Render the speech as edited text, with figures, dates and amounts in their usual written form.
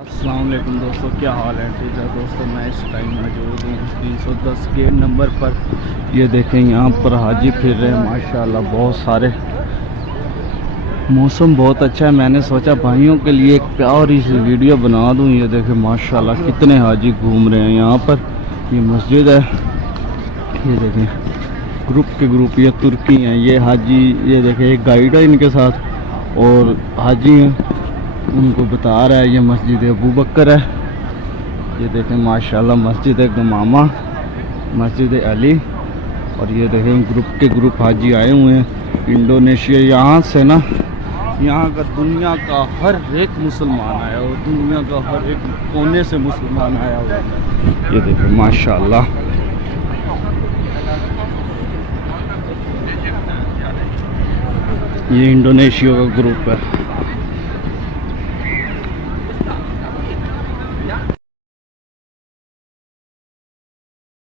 अस्सलाम वालेकुम दोस्तों, क्या हाल है? ठीक है दोस्तों, मैं इस टाइम मौजूद हूँ 310 गेट नंबर पर। ये देखें यहाँ पर हाजी फिर रहे हैं माशाल्लाह बहुत सारे। मौसम बहुत अच्छा है। मैंने सोचा भाइयों के लिए एक प्यारी सी वीडियो बना दूँ। ये देखें माशाल्लाह कितने हाजी घूम रहे हैं यहाँ पर। ये मस्जिद है, ये देखें ग्रुप के ग्रुप ये तुर्की हैं, ये हाजी। ये देखें एक गाइड है इनके साथ और हाजी हैं, उनको बता रहा है। ये मस्जिद अबू बकर है। ये देखें माशाल्लाह मस्जिद गमामा, मस्जिद अली। और ये देखें ग्रुप के ग्रुप हाजी आए हुए हैं इंडोनेशिया। यहाँ से ना, यहाँ का दुनिया का हर एक मुसलमान आया और दुनिया का हर एक कोने से मुसलमान आया हुआ है। ये देखें माशाल्लाह, ये इंडोनेशिया का ग्रुप है।